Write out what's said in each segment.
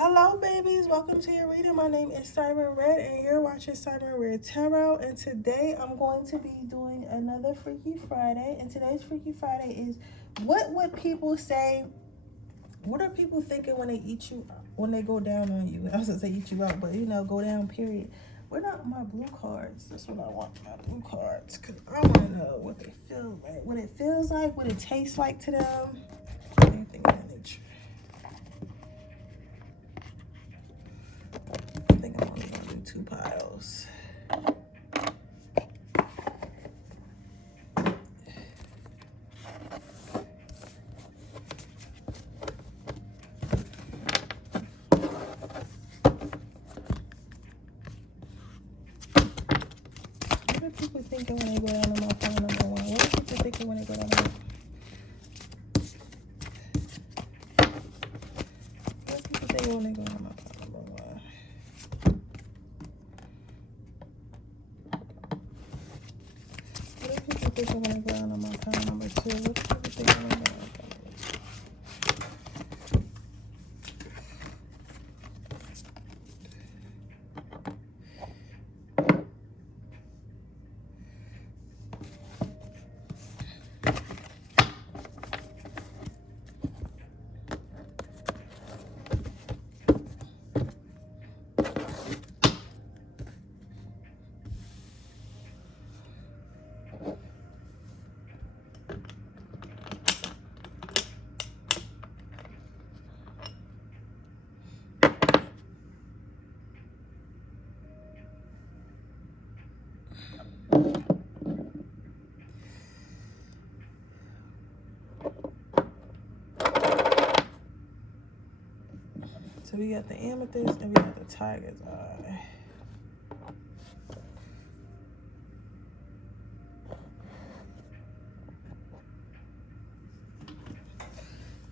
Hello babies, welcome to your reading. My name is Siren Redd and you're watching Siren Redd Tarot, and today I'm going to be doing another Freaky Friday. And today's Freaky Friday is, what would people say, what are people thinking when they eat you, when they go down on you? I was gonna say eat you out, but you know, go down period. Where are my blue cards? That's what I want, my blue cards, because I want to know what they feel like, what it feels like, what it tastes like to them, anything of that nature. I think I'm only gonna do 2 piles. What are people thinking when they go down on my pile number 1? What are people thinking when they go down on my... What are people thinking when they go down on my pile number 1? What are people thinking when they go down on my pile number 2? What are people thinking when they go down on my pile number 2? So we got the amethyst and we got the tiger's eye.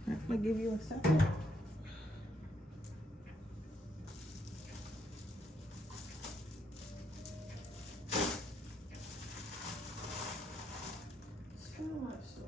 I'm gonna give you a second. So much sauce.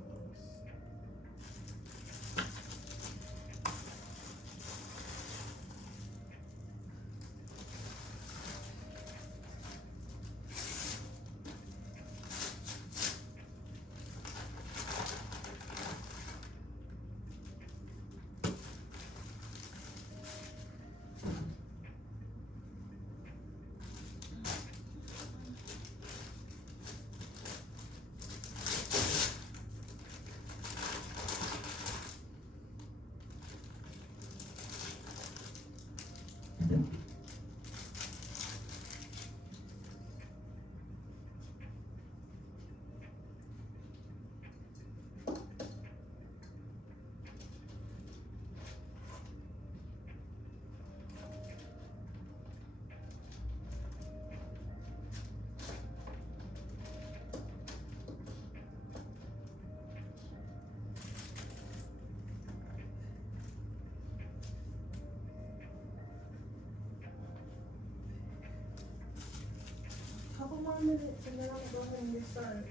Couple more minutes and then I'm gonna go ahead and get started.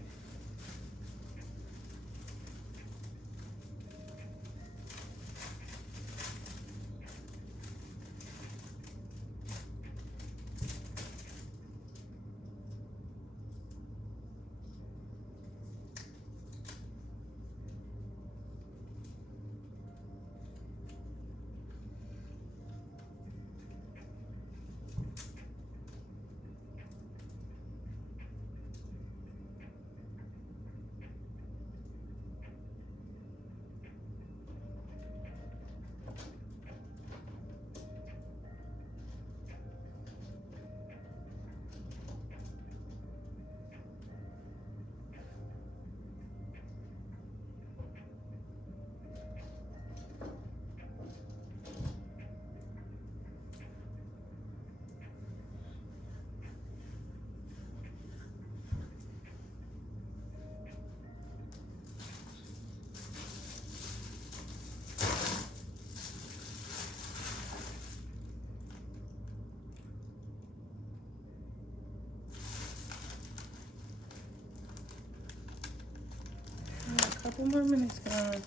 Couple more minutes, guys.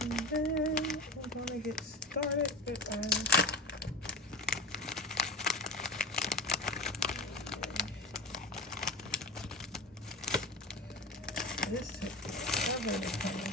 And then we're gonna get started. started with this took forever to come in.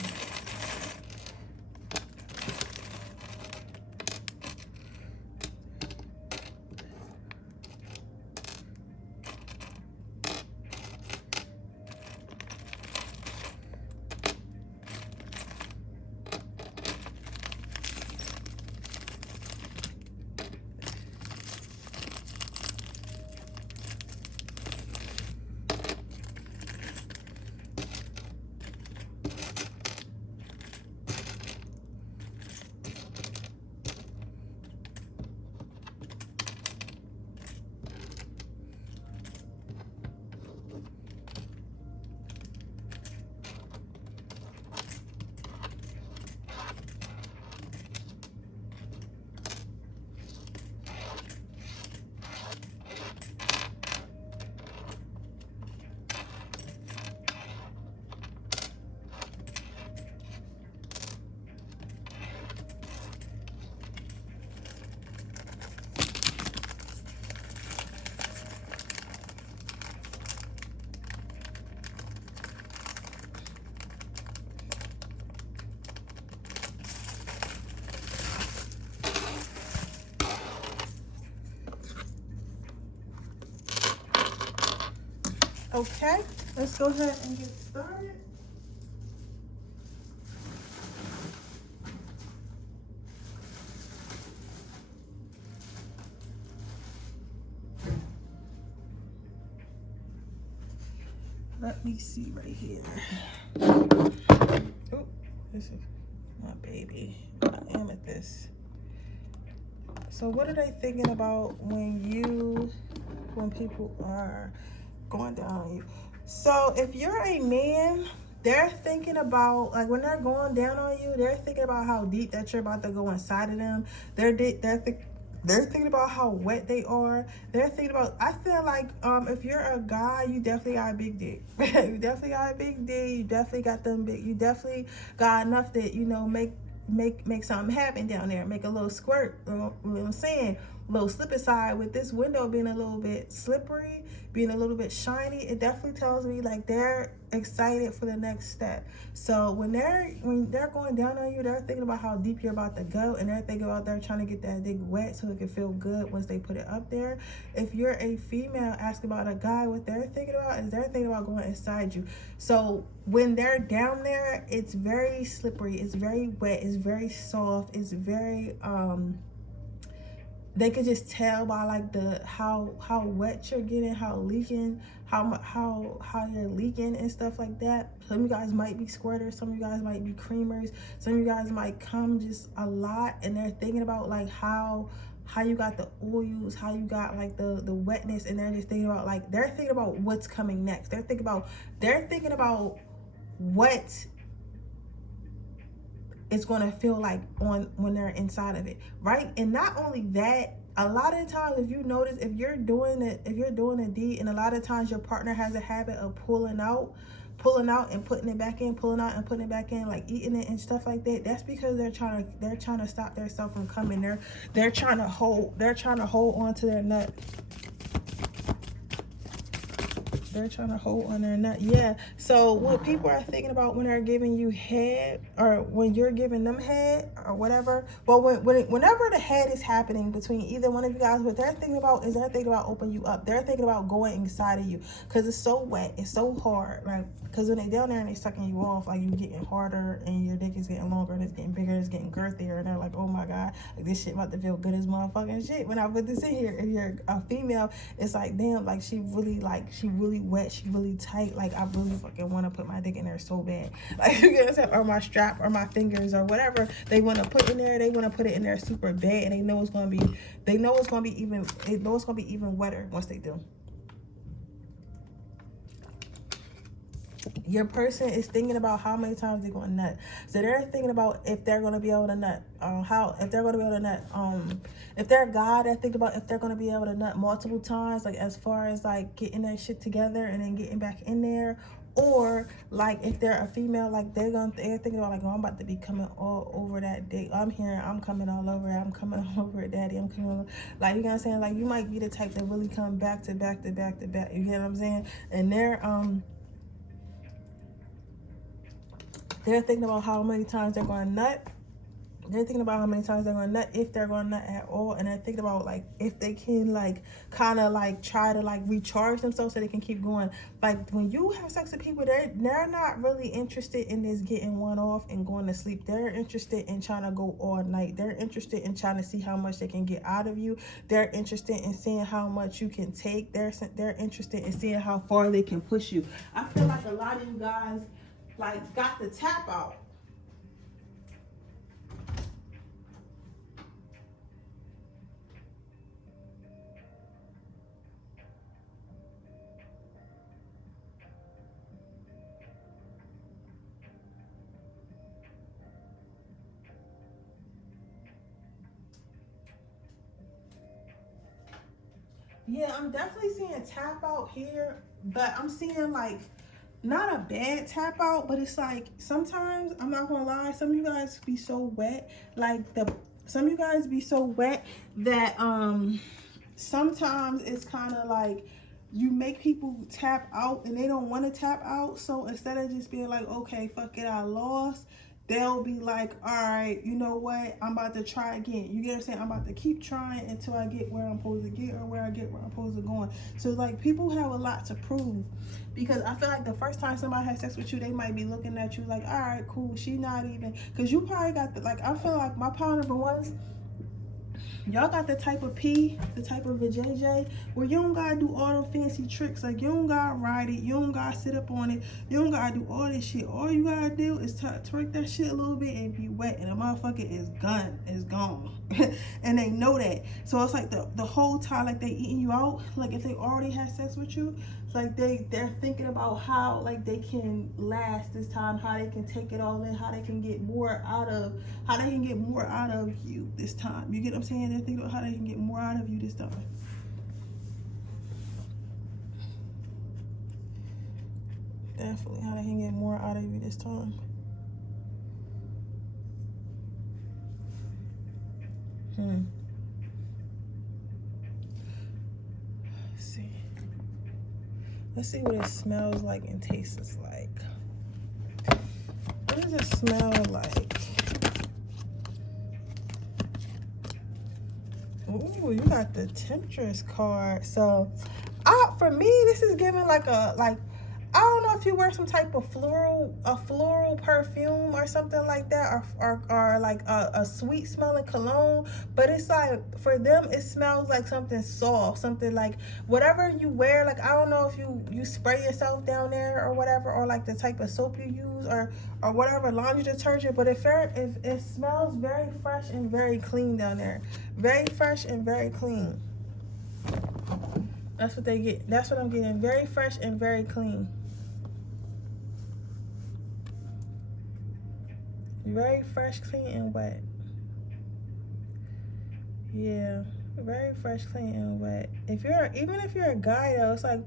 Okay, let's go ahead and get started. Let me see right here. Oh, this is my baby. My amethyst. So what are they thinking about when people are going down on you? So if you're a man, they're thinking about, like, when they're going down on you, they're thinking about how deep that you're about to go inside of them. They're thinking about how wet they are. They're thinking about, I feel like if you're a guy, you definitely got a big dick. You definitely got a big dick. You definitely got them big. You definitely got enough that, you know, make something happen down there. Make a little squirt. You know what I'm saying? A little slip aside. With this window being a little bit slippery, being a little bit shiny, it definitely tells me like they're excited for the next step. So when they're going down on you, they're thinking about how deep you're about to go, and they're thinking about they're trying to get that dick wet so it can feel good once they put it up there. If you're a female asking about a guy, what they're thinking about is they're thinking about going inside you. So when they're down there, it's very slippery, it's very wet, it's very soft, it's very they could just tell by like how wet you're getting, how leaking, how you're leaking and stuff like that. Some of you guys might be squirters, some of you guys might be creamers, some of you guys might come just a lot, and they're thinking about like how you got the oils, how you got like the wetness, and they're just thinking about like they're thinking about what's coming next. They're thinking about what it's going to feel like when they're inside of it, right? And not only that, a lot of times, if you notice, if you're doing a D, and a lot of times your partner has a habit of pulling out and putting it back in, pulling out and putting it back in, like eating it and stuff like that, that's because they're trying to stop themselves from coming. They're trying to hold on to their nut. They're trying to hold on their nut. Yeah. So what people are thinking about when they're giving you head, or when you're giving them head or whatever, but whenever the head is happening between either one of you guys, what they're thinking about is they're thinking about opening you up. They're thinking about going inside of you because it's so wet, it's so hard, right? Because when they down there and they sucking you off, like you getting harder and your dick is getting longer and it's getting bigger, it's getting girthier, and they're like, oh my god, like this shit about to feel good as motherfucking shit when I put this in here. If you're a female, it's like, damn, like she really wet, she really tight, like I really fucking want to put my dick in there so bad, like, you get what I'm saying, or my strap or my fingers or whatever they want to put in there, they want to put it in there super bad, and they know it's going to be even wetter once they do. Your person is thinking about how many times they're going to nut. So they're thinking about if they're going to be able to nut. If they're going to be able to nut. If they're a guy, they're thinking about if they're going to be able to nut multiple times, like as far as like getting that shit together and then getting back in there. Or like if they're a female, like they're thinking about like, oh, I'm about to be coming all over that dick. I'm here, I'm coming all over it, I'm coming all over it, daddy, I'm coming all over. Like, you know what I'm saying? Like, you might be the type that really come back to back to back to back. You get what I'm saying? And they're thinking about how many times they're going nut. They're thinking about how many times they're going to nut, if they're going to nut at all. And they're thinking about, like, if they can, like, kind of, like, try to, like, recharge themselves so they can keep going. Like, when you have sex with people, they're not really interested in this getting one off and going to sleep. They're interested in trying to go all night. They're interested in trying to see how much they can get out of you. They're interested in seeing how much you can take. They're interested in seeing how far they can push you. I feel like a lot of you guys, like, got the tap out. Yeah, I'm definitely seeing tap out here, but I'm seeing like not a bad tap out, but it's like sometimes, I'm not gonna lie, some of you guys be so wet, like some of you guys be so wet that sometimes it's kind of like you make people tap out and they don't want to tap out. So instead of just being like, okay, fuck it, I lost, they'll be like, all right, you know what, I'm about to try again. You get what I'm saying? I'm about to keep trying until I get where I'm supposed to get, or where I get where I'm supposed to go. So like, people have a lot to prove, because I feel like the first time somebody has sex with you, they might be looking at you like, all right, cool, she not even, because you probably got the, like, I feel like my power number ones, y'all got the type of P, the type of vajayjay, where you don't gotta do all them fancy tricks. Like, you don't gotta ride it, you don't gotta sit up on it, you don't gotta do all this shit. All you gotta do is twerk that shit a little bit and be wet, and the motherfucker is gone. And they know that. So it's like the whole time, like, they eating you out, like if they already had sex with you, like they're thinking about how, like, they can last this time, how they can take it all in, how they can get more out of, you this time. You get what I'm saying? They're thinking about how they can get more out of you this time. Definitely how they can get more out of you this time. Let's see what it smells like and tastes like. What does it smell like? Ooh, you got the temptress card. So, for me, this is giving like I don't know if you wear some type of floral perfume or something like that, or like a sweet smelling cologne, but it's like, for them, it smells like something soft, something like whatever you wear. Like, I don't know if you spray yourself down there or whatever, or like the type of soap you use, or whatever laundry detergent, but if it smells very fresh and very clean down there, very fresh and very clean. That's what they get. That's what I'm getting. Very fresh and very clean. Very fresh, clean, and wet. Yeah, very fresh, clean, and wet. Even if you're a guy though, it's like,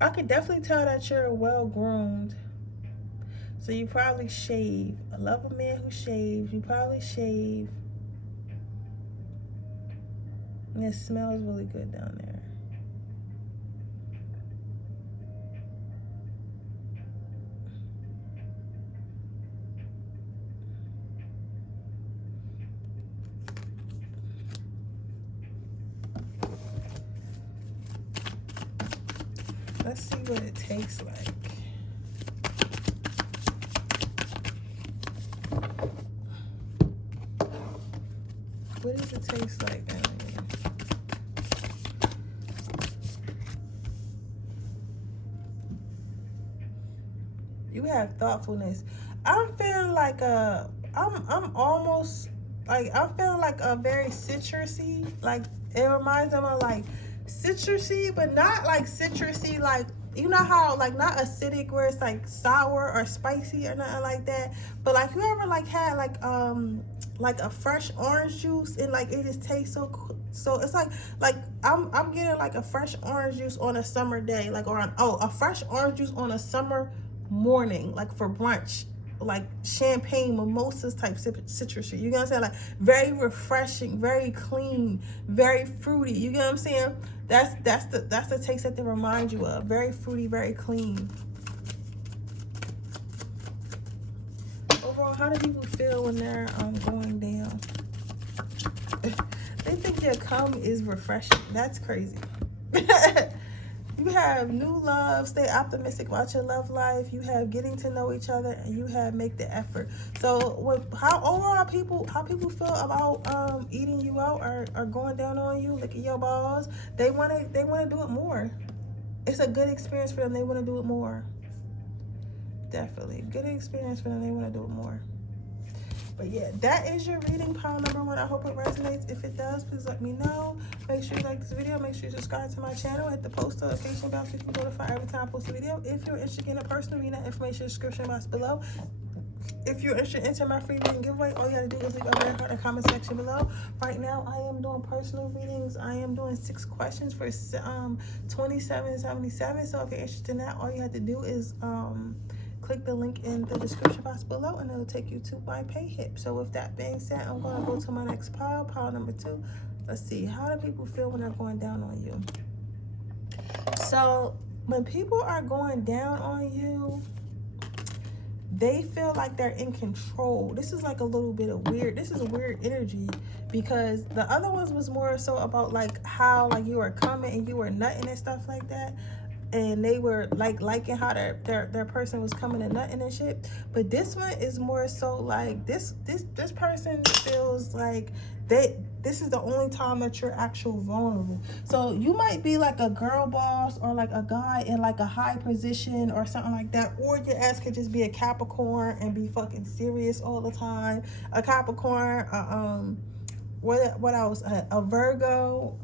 I could definitely tell that you're well groomed. So you probably shave. I love a man who shaves. You probably shave. And it smells really good down there. Let's see what it tastes like. What does it taste like? You have thoughtfulness. I'm feeling like I'm almost like, I'm feeling like a very citrusy. Like, it reminds them of like citrusy, but not like citrusy, like, you know how, like, not acidic where it's like sour or spicy or nothing like that, but like, you ever like had like a fresh orange juice and like it just tastes so it's like I'm getting like a fresh orange juice on a summer day, like, or a fresh orange juice on a summer morning, like for brunch, like champagne, mimosas type citrus. You get what I'm saying? Like very refreshing, very clean, very fruity. You get what I'm saying? That's the taste that they remind you of. Very fruity, very clean. Overall, how do people feel when they're going down? They think your cum is refreshing. That's crazy. You have new love, stay optimistic about your love life. You have getting to know each other, and you have make the effort. So how overall how people feel about eating you out or going down on you, licking your balls, they wanna do it more. It's a good experience for them. They wanna do it more. Definitely. Good experience for them. They wanna do it more. But yeah, that is your reading pile number 1. I hope it resonates. If it does, please let me know. Make sure you like this video. Make sure you subscribe to my channel. Hit the post notification bell so you can be notified every time I post a video. If you're interested in a personal reading, that information in the description box below. If you're interested in entering my free reading giveaway, all you gotta do is leave a red heart in the comment section below. Right now, I am doing personal readings. I am doing 6 questions for $27.77. So if you're interested in that, all you have to do is click the link in the description box below, and it'll take you to my pay hip. So with that being said, I'm going to go to my next pile number 2. Let's see, how do people feel when they're going down on you? So when people are going down on you, they feel like they're in control. This is like a little bit of weird. This is a weird energy, because the other ones was more so about like how like you were coming and you were nutting and stuff like that, and they were like liking how their person was coming and nutting and shit. But this one is more so like this person feels like this is the only time that you're actually vulnerable. So you might be like a girl boss or like a guy in like a high position or something like that, or your ass could just be a Capricorn and be fucking serious all the time. A Capricorn, what else? A Virgo,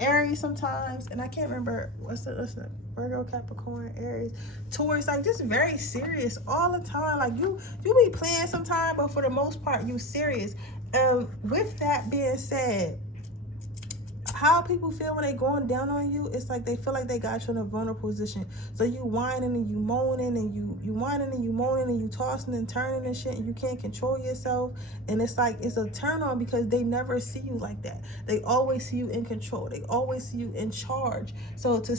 Aries sometimes, and I can't remember what's the Virgo, Capricorn, Aries, Taurus, like just very serious all the time. Like you be playing sometime, but for the most part you serious. With that being said, how people feel when they going down on you, it's like they feel like they got you in a vulnerable position. So you whining and you moaning and you whining and you moaning and you tossing and turning and shit, and you can't control yourself. And it's like it's a turn on, because they never see you like that. They always see you in control. They always see you in charge. So to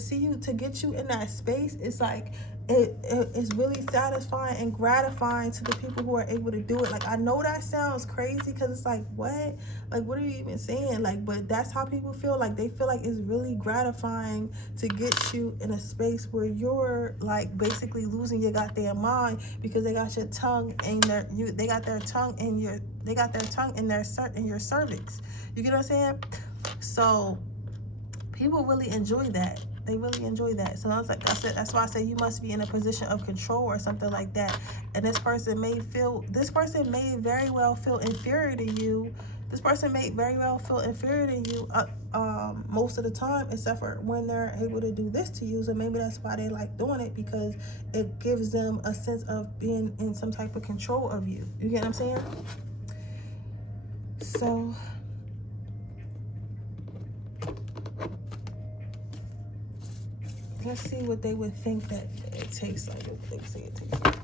get you in that space, it's like it's really satisfying and gratifying to the people who are able to do it. Like, I know that sounds crazy, because it's like, what are you even saying? Like, but that's how people feel. Like, they feel like it's really gratifying to get you in a space where you're like basically losing your goddamn mind, because they got your tongue in they got their tongue in your cervix. You get what I'm saying? So people really enjoy that. They really enjoy that. So that's why I say you must be in a position of control or something like that. And this person may very well feel inferior to you. This person may very well feel inferior to you most of the time, except for when they're able to do this to you. So maybe that's why they like doing it, because it gives them a sense of being in some type of control of you. You get what I'm saying? So let's see what they would think that it tastes like. What they say it tastes like.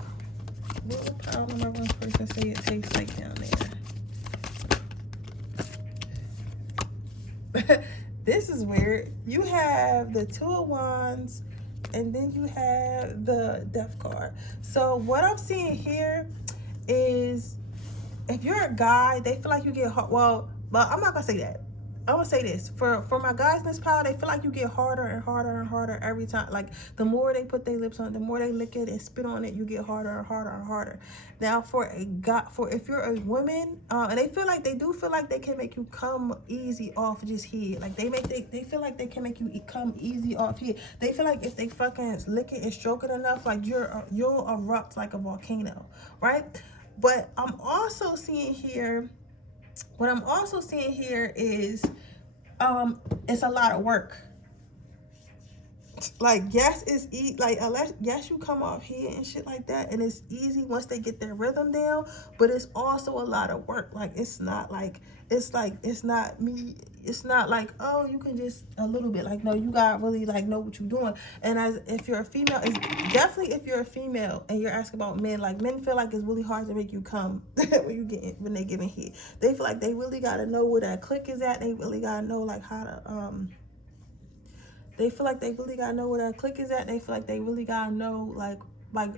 What would pile number 1 person say it tastes like down there? This is weird. You have the 2 of Wands, and then you have the Death card. So what I'm seeing here is, if you're a guy, they feel like you get hard. Well, I'm not gonna say that. I'm gonna say this, for my guys in this pile, they feel like you get harder and harder and harder every time. Like, the more they put their lips on it, the more they lick it and spit on it, you get harder and harder and harder. Now, if you're a woman, and they do feel like they can make you come easy off just here. Like, they feel like they can make you come easy off here. They feel like if they fucking lick it and stroke it enough, like you'll erupt like a volcano, right? But I'm also seeing here. What I'm also seeing here is it's a lot of work. Like, yes, it's like, unless, yes, you come off here and shit like that, and it's easy once they get their rhythm down, but it's also a lot of work. Like, it's not like, it's not me, it's not like, oh, you can just a little bit. Like, no, you gotta really like know what you're doing. And as if you're a female, it's definitely, if you're a female and you're asking about men, like, men feel like it's really hard to make you come when they giving head. They feel like they really gotta know where that click is at. They really gotta know like how to they feel like they really gotta know where that click is at. They feel like they really gotta know like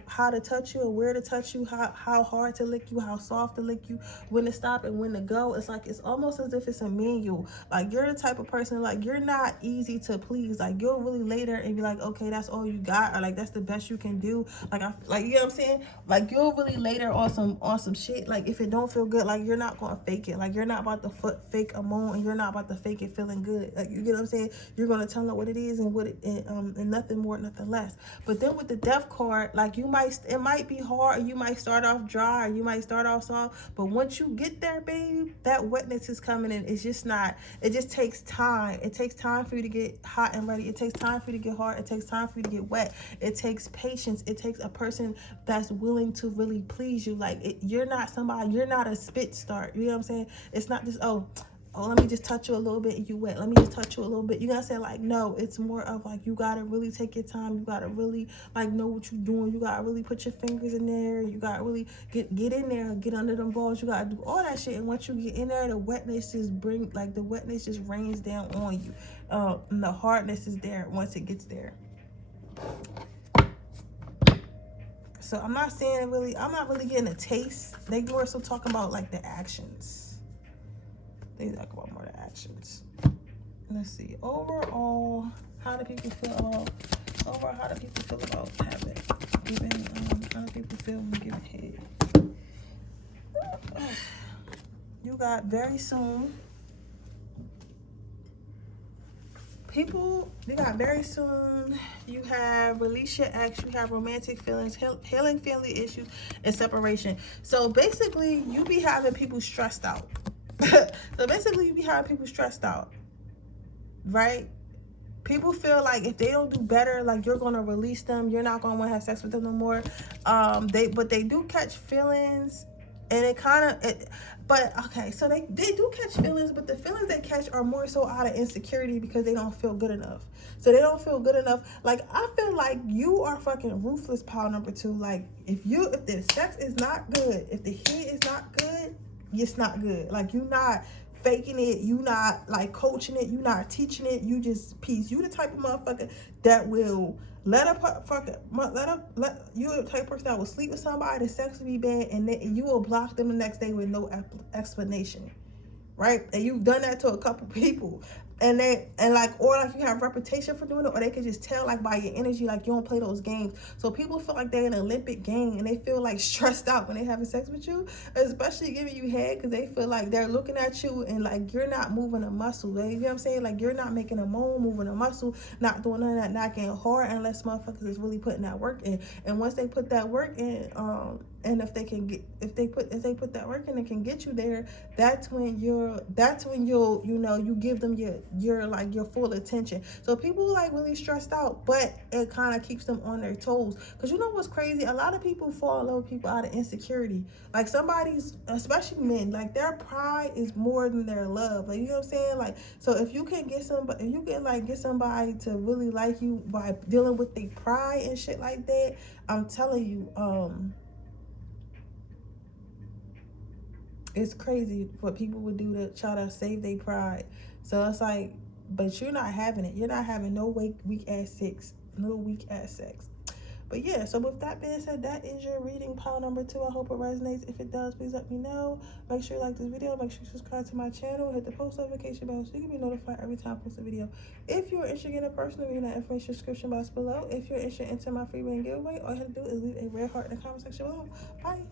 how to touch you and where to touch you, how hard to lick you, how soft to lick you, when to stop and when to go. It's like, it's almost as if it's a manual. Like, you're the type of person, like, you're not easy to please. Like, you'll really lay there and be like, okay, that's all you got, or like, that's the best you can do. Like, like, you know what I'm saying? Like, you'll really lay there on some shit. Like, if it don't feel good, like, you're not gonna fake it. Like, you're not about to fake a moan, and you're not about to fake it feeling good. Like, you get what I'm saying? You're gonna tell them what it is and what it and nothing more, nothing less. But then with the death card, like, it might be hard, you might start off dry, or you might start off soft, but once you get there, babe, that wetness is coming in. It's just not, it just takes time. It takes time for you to get hot and ready. It takes time for you to get hard. It takes time for you to get wet. It takes patience. It takes a person that's willing to really please you. Like, you're not somebody, you're not a spit start. You know what I'm saying? It's not just, oh, let me just touch you a little bit and you wet. Let me just touch you a little bit. You gotta say, like, no, it's more of like, you gotta really take your time. You gotta really like know what you're doing. You gotta really put your fingers in there. You gotta really get in there, get under them balls. You gotta do all that shit. And once you get in there, the wetness just rains down on you. And the hardness is there once it gets there. So I'm not saying really, I'm not really getting a taste. They more so talking about like the actions. They talk about more the actions. Let's see. Overall, how do people feel? Overall, how do people feel about having giving? How do people feel when giving head? You got very soon. People, you got very soon. You have release your ex. You have romantic feelings, healing family issues, and separation. So basically, you be having people stressed out. So basically, you be having people stressed out, right? People feel like if they don't do better, like, you're gonna release them. You're not gonna want to have sex with them no more. But they do catch feelings, and it kind of but okay, so they do catch feelings, but the feelings they catch are more so out of insecurity because they don't feel good enough. So they don't feel good enough. Like, I feel like you are fucking ruthless pile number 2. Like, if the sex is not good, if the head is not good, it's not good. Like, you not faking it, you not like coaching it, you not teaching it, you just peace. You the type of motherfucker that will let you the type of person that will sleep with somebody, the sex will be bad, and then you will block them the next day with no explanation, right? And you've done that to a couple people, and or like you have reputation for doing it, or they can just tell like by your energy, like, you don't play those games. So people feel like they're in an Olympic game, and they feel like stressed out when they having sex with you, especially giving you head, because they feel like they're looking at you and like you're not moving a muscle. You know what I'm saying? Like, you're not making a moan, moving a muscle, not doing none of that, not getting hard, unless motherfuckers is really putting that work in. And once they put that work in, and if they put that work in and can get you there, that's when you'll you give them your full attention. So people like really stressed out, but it kind of keeps them on their toes. Because you know what's crazy? A lot of people fall in love with people out of insecurity. Like, especially men, like, their pride is more than their love. Like, you know what I'm saying? Like, so if you can get somebody, if you can get somebody to really like you by dealing with their pride and shit like that, I'm telling you, it's crazy what people would do to try to save their pride. So it's like, but you're not having it. You're not having no weak ass sex. But yeah, so with that being said, that is your reading pile number 2. I hope it resonates. If it does, please let me know. Make sure you like this video. Make sure you subscribe to my channel. Hit the post notification bell so you can be notified every time I post a video. If you're interested in a personal reading, that information description box below. If you're interested in my free reading giveaway, all you have to do is leave a red heart in the comment section below. Bye.